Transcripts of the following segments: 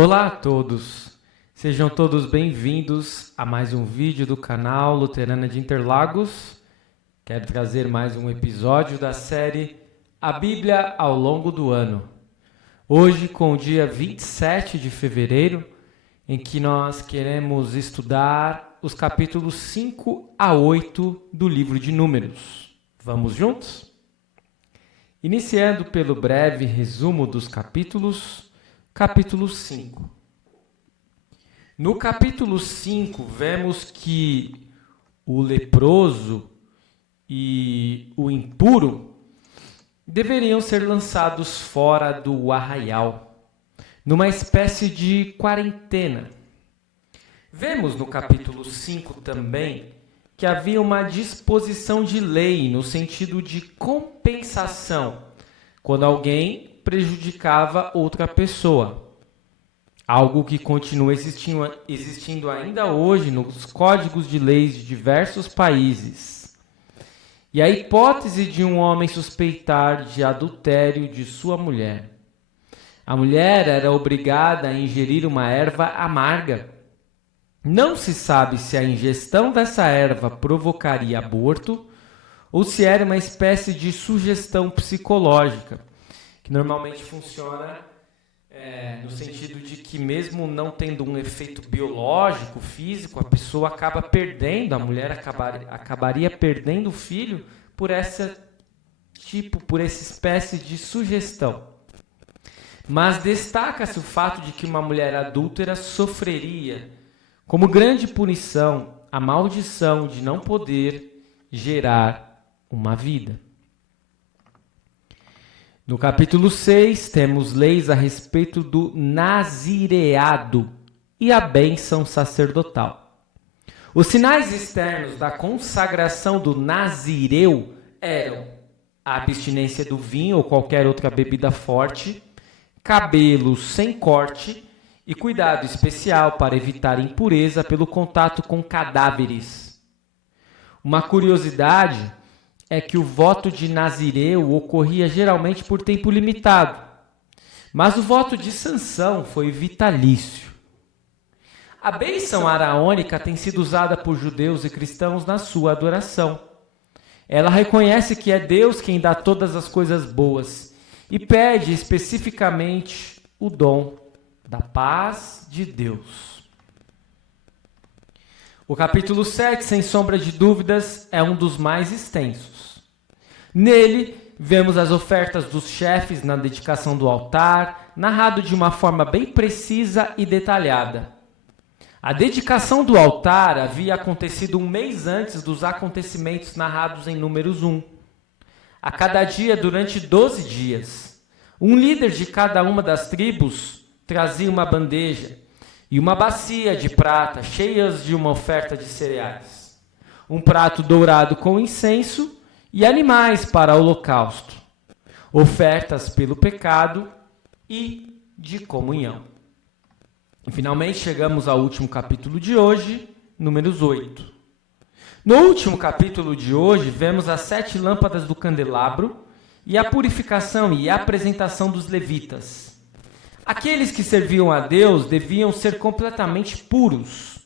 Olá a todos, sejam todos bem-vindos a mais um vídeo do canal Luterana de Interlagos. Quero trazer mais um episódio da série A Bíblia ao longo do ano. Hoje com o dia 27 de fevereiro, em que nós queremos estudar os capítulos 5 a 8 do livro de Números. Vamos juntos? Iniciando pelo breve resumo dos capítulos. Capítulo 5. No capítulo 5, vemos que o leproso e o impuro deveriam ser lançados fora do arraial, numa espécie de quarentena. Vemos no capítulo 5 também que havia uma disposição de lei no sentido de compensação, quando alguém prejudicava outra pessoa. Algo que continua existindo ainda hoje nos códigos de leis de diversos países. E a hipótese de um homem suspeitar de adultério de sua mulher. A mulher era obrigada a ingerir uma erva amarga. Não se sabe se a ingestão dessa erva provocaria aborto ou se era uma espécie de sugestão psicológica, que normalmente funciona no sentido de que, mesmo não tendo um efeito biológico, físico, a pessoa acaba perdendo, a mulher acabaria perdendo o filho por essa espécie de sugestão. Mas destaca-se o fato de que uma mulher adúltera sofreria, como grande punição, a maldição de não poder gerar uma vida. No capítulo 6, temos leis a respeito do nazireado e a bênção sacerdotal. Os sinais externos da consagração do nazireu eram a abstinência do vinho ou qualquer outra bebida forte, cabelo sem corte e cuidado especial para evitar impureza pelo contato com cadáveres. Uma curiosidade é que o voto de nazireu ocorria geralmente por tempo limitado, mas o voto de Sansão foi vitalício. A bênção araônica tem sido usada por judeus e cristãos na sua adoração. Ela reconhece que é Deus quem dá todas as coisas boas e pede especificamente o dom da paz de Deus. O capítulo 7, sem sombra de dúvidas, é um dos mais extensos. Nele, vemos as ofertas dos chefes na dedicação do altar, narrado de uma forma bem precisa e detalhada. A dedicação do altar havia acontecido um mês antes dos acontecimentos narrados em Números 1. A cada dia, durante 12 dias, um líder de cada uma das tribos trazia uma bandeja e uma bacia de prata cheias de uma oferta de cereais, um prato dourado com incenso e animais para holocausto, ofertas pelo pecado e de comunhão. E finalmente chegamos ao último capítulo de hoje, Números 8. No último capítulo de hoje, vemos as 7 lâmpadas do candelabro e a purificação e a apresentação dos levitas. Aqueles que serviam a Deus deviam ser completamente puros.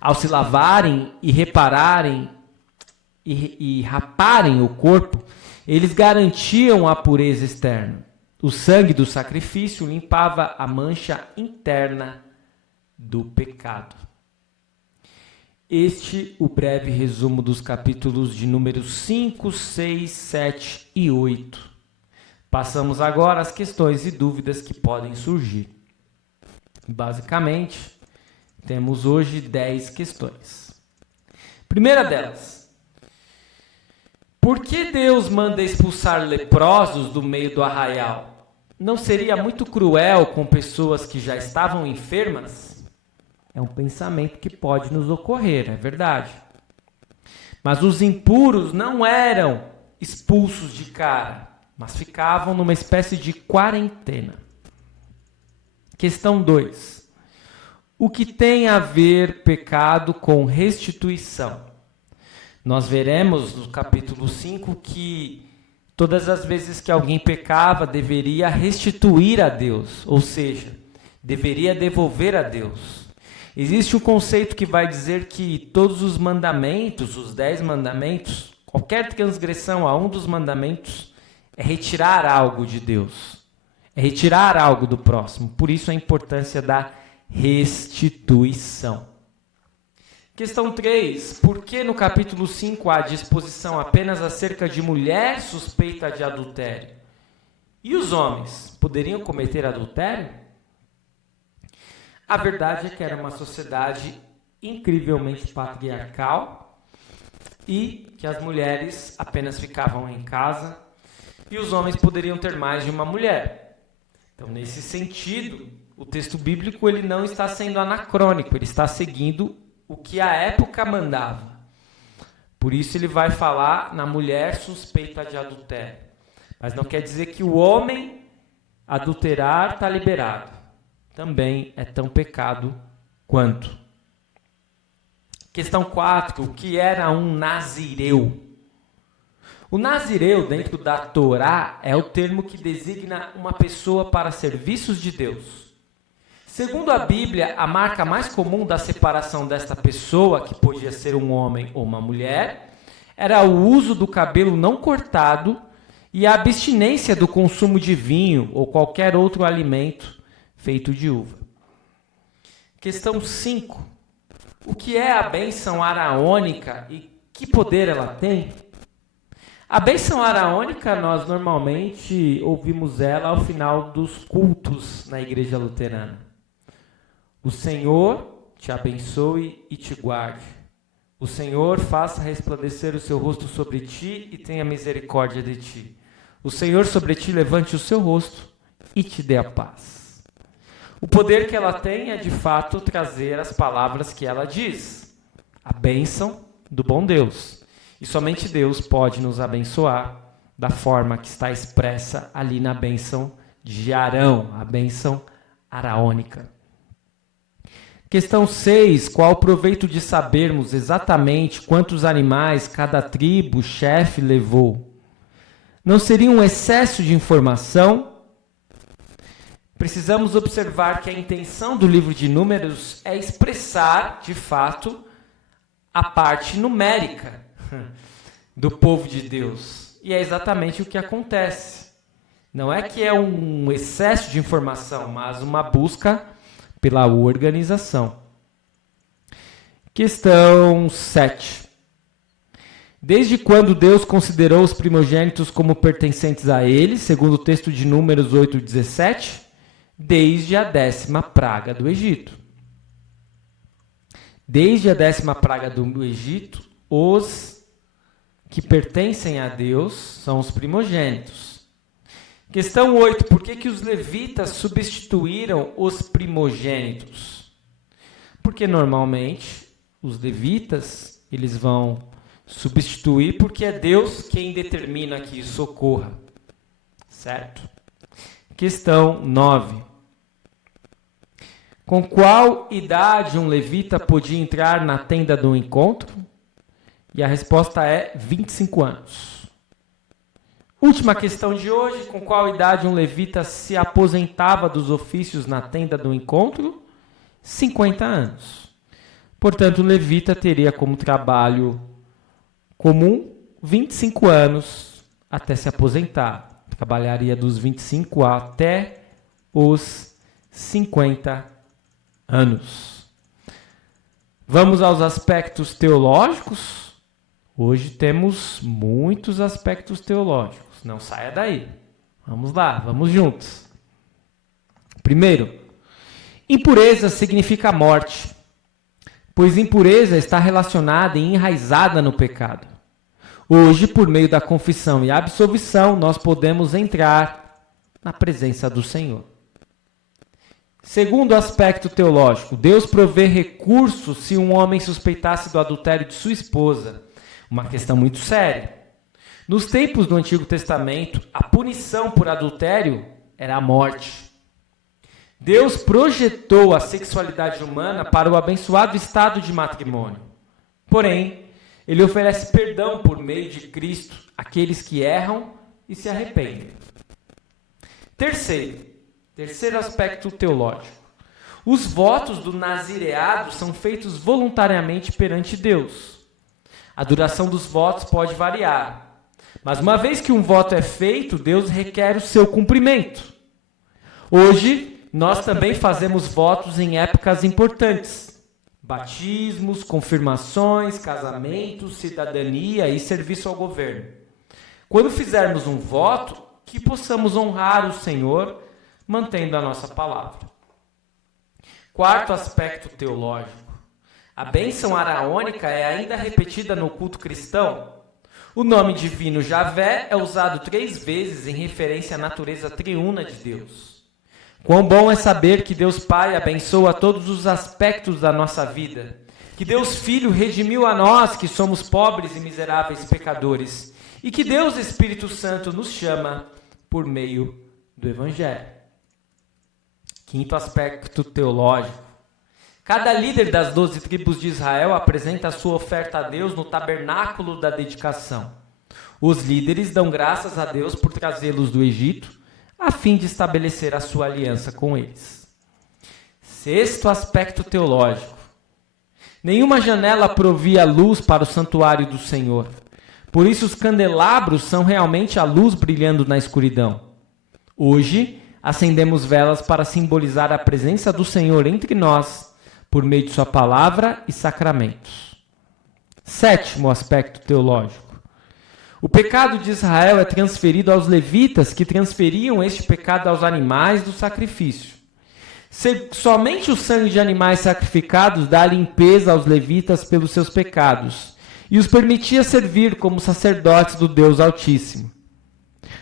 Ao se lavarem e repararem e raparem o corpo, eles garantiam a pureza externa. O sangue do sacrifício limpava a mancha interna do pecado. Este o breve resumo dos capítulos de Números 5, 6, 7 e 8. Passamos agora às questões e dúvidas que podem surgir. Basicamente, temos hoje 10 questões. Primeira delas: por que Deus manda expulsar leprosos do meio do arraial? Não seria muito cruel com pessoas que já estavam enfermas? É um pensamento que pode nos ocorrer, é verdade. Mas os impuros não eram expulsos de cara, mas ficavam numa espécie de quarentena. Questão 2. O que tem a ver pecado com restituição? Nós veremos no capítulo 5 que todas as vezes que alguém pecava, deveria restituir a Deus, ou seja, deveria devolver a Deus. Existe um conceito que vai dizer que todos os mandamentos, os 10 mandamentos, qualquer transgressão a um dos mandamentos é retirar algo de Deus, é retirar algo do próximo. Por isso a importância da restituição. Questão 3. Por que no capítulo 5 há disposição apenas acerca de mulher suspeita de adultério? E os homens poderiam cometer adultério? A verdade é que era uma sociedade incrivelmente patriarcal e que as mulheres apenas ficavam em casa e os homens poderiam ter mais de uma mulher. Então, nesse sentido, o texto bíblico ele não está sendo anacrônico, ele está seguindo o que a época mandava. Por isso ele vai falar na mulher suspeita de adultério. Mas não quer dizer que o homem adulterar está liberado. Também é tão pecado quanto. Questão 4. O que era um nazireu? O nazireu, dentro da Torá, é o termo que designa uma pessoa para serviços de Deus. Segundo a Bíblia, a marca mais comum da separação desta pessoa, que podia ser um homem ou uma mulher, era o uso do cabelo não cortado e a abstinência do consumo de vinho ou qualquer outro alimento feito de uva. Questão 5. O que é a bênção araônica e que poder ela tem? A bênção araônica, nós normalmente ouvimos ela ao final dos cultos na igreja luterana. O Senhor te abençoe e te guarde. O Senhor faça resplandecer o seu rosto sobre ti e tenha misericórdia de ti. O Senhor sobre ti levante o seu rosto e te dê a paz. O poder que ela tem é, de fato, trazer as palavras que ela diz. A bênção do bom Deus. E somente Deus pode nos abençoar da forma que está expressa ali na bênção de Arão, a bênção araônica. Questão 6. Qual o proveito de sabermos exatamente quantos animais cada tribo, chefe, levou? Não seria um excesso de informação? Precisamos observar que a intenção do livro de Números é expressar, de fato, a parte numérica do povo de Deus. E é exatamente o que acontece. Não é que é um excesso de informação, mas uma busca pela organização. Questão 7. Desde quando Deus considerou os primogênitos como pertencentes a ele, segundo o texto de Números 8:17? Desde a 10ª praga do Egito. Desde a 10ª praga do Egito, os que pertencem a Deus são os primogênitos. Questão 8. Por que os levitas substituíram os primogênitos? Porque normalmente os levitas eles vão substituir porque é Deus quem determina que isso ocorra. Certo? Questão 9. Com qual idade um levita podia entrar na tenda do encontro? E a resposta é 25 anos. Última questão de hoje, com qual idade um levita se aposentava dos ofícios na tenda do encontro? 50 anos. Portanto, o levita teria como trabalho comum 25 anos até se aposentar. Trabalharia dos 25 até os 50 anos. Vamos aos aspectos teológicos? Hoje temos muitos aspectos teológicos. Não saia daí. Vamos lá, vamos juntos. Primeiro, impureza significa morte, pois impureza está relacionada e enraizada no pecado. Hoje, por meio da confissão e absolvição, nós podemos entrar na presença do Senhor. Segundo aspecto teológico, Deus provê recursos se um homem suspeitasse do adultério de sua esposa. Uma questão muito séria. Nos tempos do Antigo Testamento, a punição por adultério era a morte. Deus projetou a sexualidade humana para o abençoado estado de matrimônio. Porém, ele oferece perdão por meio de Cristo àqueles que erram e se arrependem. Terceiro aspecto teológico. Os votos do nazireado são feitos voluntariamente perante Deus. A duração dos votos pode variar, mas uma vez que um voto é feito, Deus requer o seu cumprimento. Hoje, nós também fazemos votos em épocas importantes: batismos, confirmações, casamentos, cidadania e serviço ao governo. Quando fizermos um voto, que possamos honrar o Senhor, mantendo a nossa palavra. Quarto aspecto teológico. A bênção araônica é ainda repetida no culto cristão. O nome divino Javé é usado 3 vezes em referência à natureza triuna de Deus. Quão bom é saber que Deus Pai abençoa todos os aspectos da nossa vida, que Deus Filho redimiu a nós que somos pobres e miseráveis pecadores, e que Deus Espírito Santo nos chama por meio do Evangelho. Quinto aspecto teológico. Cada líder das 12 tribos de Israel apresenta a sua oferta a Deus no tabernáculo da dedicação. Os líderes dão graças a Deus por trazê-los do Egito, a fim de estabelecer a sua aliança com eles. Sexto aspecto teológico. Nenhuma janela provia luz para o santuário do Senhor. Por isso os candelabros são realmente a luz brilhando na escuridão. Hoje, acendemos velas para simbolizar a presença do Senhor entre nós, por meio de sua palavra e sacramentos. Sétimo aspecto teológico. O pecado de Israel é transferido aos levitas, que transferiam este pecado aos animais do sacrifício. Somente o sangue de animais sacrificados dá limpeza aos levitas pelos seus pecados, e os permitia servir como sacerdotes do Deus Altíssimo.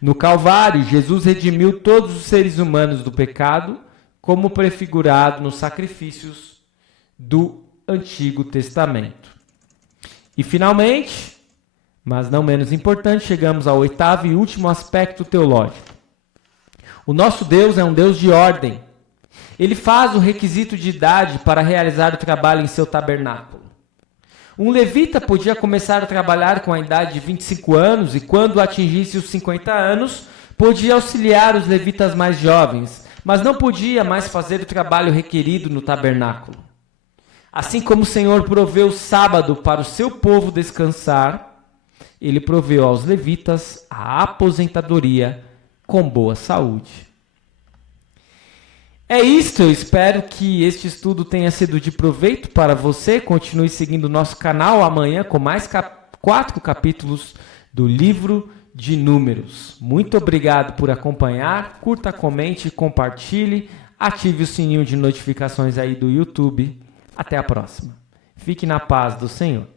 No Calvário, Jesus redimiu todos os seres humanos do pecado, como prefigurado nos sacrifícios do Antigo Testamento. E finalmente, mas não menos importante, chegamos ao oitavo e último aspecto teológico. O nosso Deus é um Deus de ordem. Ele faz o requisito de idade para realizar o trabalho em seu tabernáculo. Um levita podia começar a trabalhar com a idade de 25 anos e, quando atingisse os 50 anos, podia auxiliar os levitas mais jovens, mas não podia mais fazer o trabalho requerido no tabernáculo. Assim como o Senhor proveu o sábado para o seu povo descansar, ele proveu aos levitas a aposentadoria com boa saúde. É isto, eu espero que este estudo tenha sido de proveito para você. Continue seguindo o nosso canal amanhã com mais 4 capítulos do livro de Números. Muito obrigado por acompanhar, curta, comente, compartilhe, ative o sininho de notificações aí do YouTube. Até a próxima. Fique na paz do Senhor.